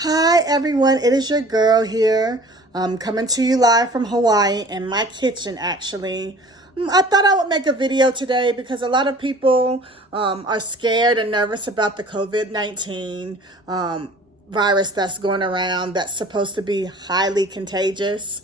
Hi everyone, it is your girl here. Coming to you live from Hawaii in my kitchen actually. I thought I would make a video today because a lot of people are scared and nervous about the COVID-19 virus that's going around that's supposed to be highly contagious.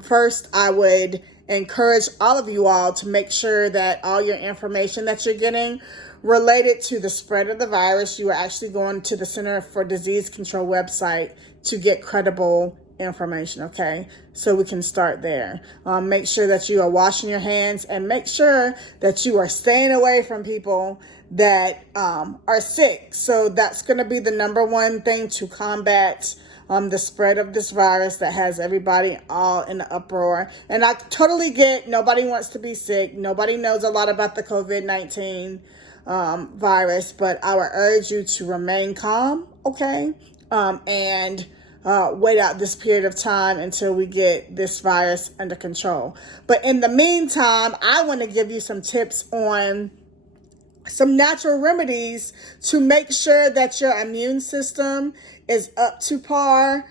First, I would encourage all of you all to make sure that all your information that you're getting related to the spread of the virus, you are actually going to the Center for Disease Control website to get credible information, okay? So we can start there. Make sure that you are washing your hands and make sure that you are staying away from people that are sick. So that's going to be the number one thing to combat the spread of this virus that has everybody all in the uproar. And I totally get nobody wants to be sick. Nobody knows a lot about the COVID-19 virus, but I would urge you to remain calm, okay? And wait out this period of time until we get this virus under control. But in the meantime, I want to give you some tips on some natural remedies to make sure that your immune system is up to par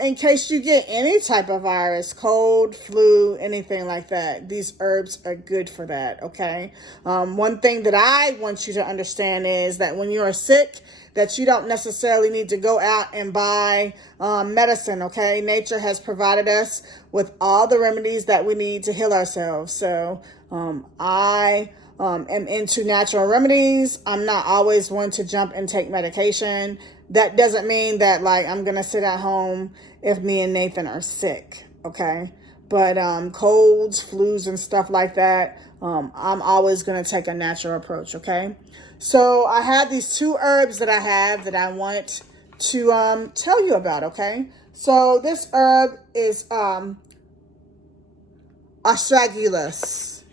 in case you get any type of virus, cold, flu, anything like that. These herbs are good for that, okay? One thing that I want you to understand is that when you are sick, that you don't necessarily need to go out and buy medicine, okay? Nature has provided us with all the remedies that we need to heal ourselves. So I am into natural remedies. I'm not always one to jump and take medication. That doesn't mean that like I'm gonna sit at home if me and Nathan are sick, okay? But colds, flus, and stuff like that, I'm always gonna take a natural approach, okay? So I have these two herbs that I have that I want to tell you about, okay? So this herb is astragalus.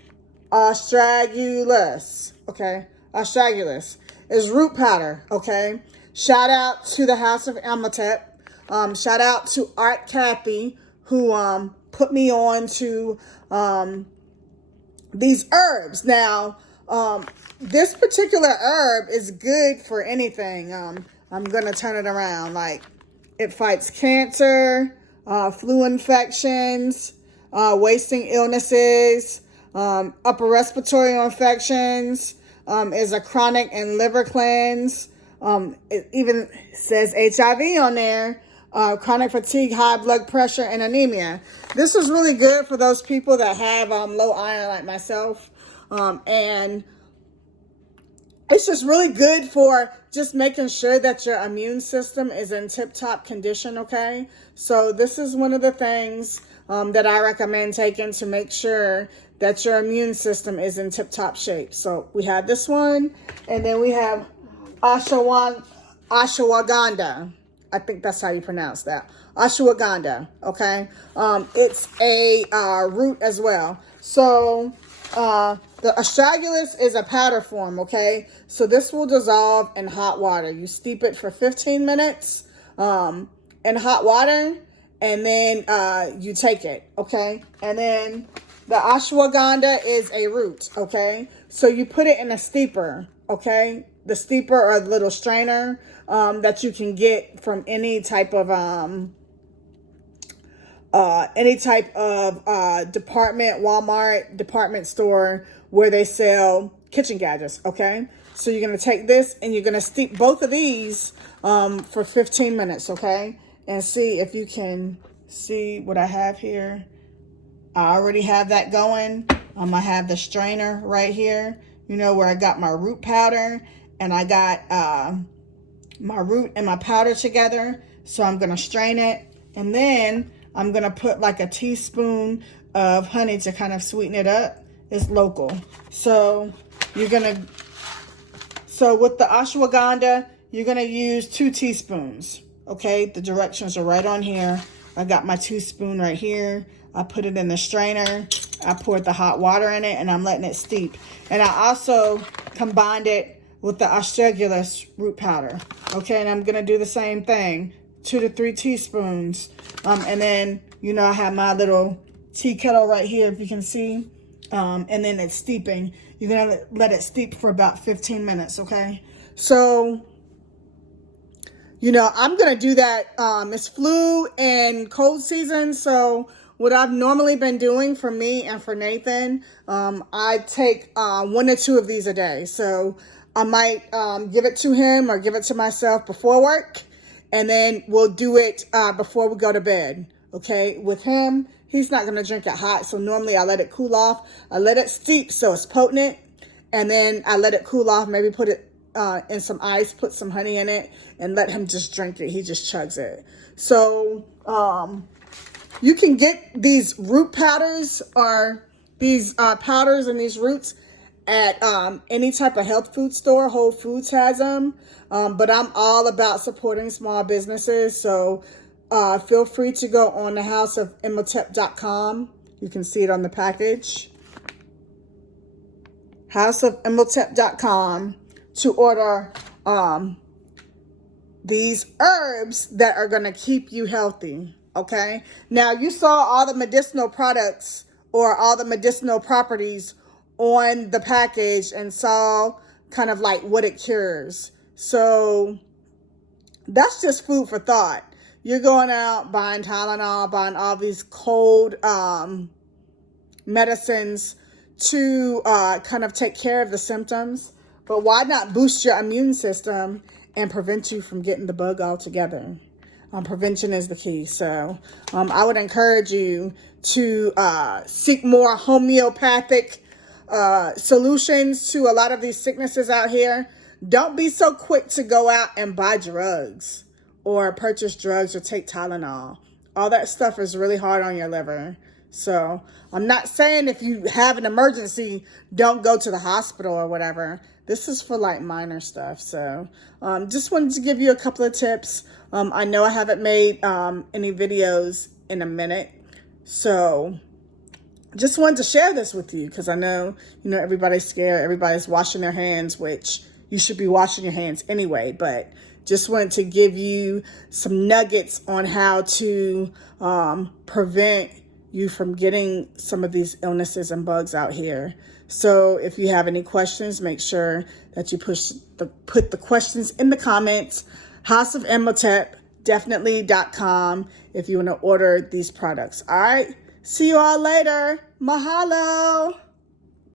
Astragalus, okay? Astragalus is root powder, okay? Shout out to the House of Amatep. Shout out to Art Kathy, who put me on to these herbs. Now, this particular herb is good for anything. I'm going to turn it around. Like, it fights cancer, flu infections, wasting illnesses, upper respiratory infections, is a chronic and liver cleanse. It even says HIV on there, chronic fatigue, high blood pressure, and anemia. This is really good for those people that have low iron like myself. And it's just really good for just making sure that your immune system is in tip-top condition, okay? So this is one of the things that I recommend taking to make sure that your immune system is in tip-top shape. So we have this one, and then we have ashwagandha. I think that's how you pronounce that. Ashwagandha, okay? It's a root as well. So the astragalus is a powder form, okay? So this will dissolve in hot water. You steep it for 15 minutes in hot water, and then you take it, okay? And then the ashwagandha is a root, okay? So you put it in a steeper, okay? The steeper or the little strainer that you can get from any type of department, Walmart, department store where they sell kitchen gadgets, okay? So you're going to take this and you're going to steep both of these for 15 minutes, okay? And see if you can see what I have here. I already have that going. I have the strainer right here, you know, where I got my root powder and I got my root and my powder together. So I'm going to strain it, and then I'm going to put like a teaspoon of honey to kind of sweeten it up. It's local. So with the ashwagandha, you're going to use 2 teaspoons. Okay, the directions are right on here. I got my teaspoon right here. I put it in the strainer. I poured the hot water in it, and I'm letting it steep. And I also combined it with the astragalus root powder. Okay, and I'm going to do the same thing. 2 to 3 teaspoons. And then, you know, I have my little tea kettle right here, if you can see. And then it's steeping. You're going to let it steep for about 15 minutes, okay? So You know, I'm going to do that. It's flu and cold season. So what I've normally been doing for me and for Nathan, I take 1 or 2 of these a day. So I might give it to him or give it to myself before work. And then we'll do it before we go to bed. Okay, with him, he's not going to drink it hot. So normally I let it cool off. I let it steep so it's potent. And then I let it cool off, maybe put it in some ice, put some honey in it, and let him just drink it. He just chugs it. So you can get these root powders or these powders and these roots at any type of health food store. Whole Foods has them. But I'm all about supporting small businesses. So feel free to go on the houseofimhotep.com. You can see it on the package. houseofimhotep.com to order these herbs that are going to keep you healthy. Okay. Now you saw all the medicinal products or all the medicinal properties on the package and saw kind of like what it cures. So that's just food for thought. You're going out buying Tylenol, buying all these cold medicines to kind of take care of the symptoms. But why not boost your immune system and prevent you from getting the bug altogether? Prevention is the key. So I would encourage you to seek more homeopathic solutions to a lot of these sicknesses out here. Don't be so quick to go out and buy drugs or purchase drugs or take Tylenol. All that stuff is really hard on your liver. So I'm not saying if you have an emergency, don't go to the hospital or whatever. This is for like minor stuff. So just wanted to give you a couple of tips. I know I haven't made any videos in a minute. So just wanted to share this with you because I know, everybody's scared. Everybody's washing their hands, which you should be washing your hands anyway. But just wanted to give you some nuggets on how to prevent you from getting some of these illnesses and bugs out here. So if you have any questions, make sure that you put the questions in the comments. House of Imhotep, definitely.com if you want to order these products. All right. See you all later. Mahalo.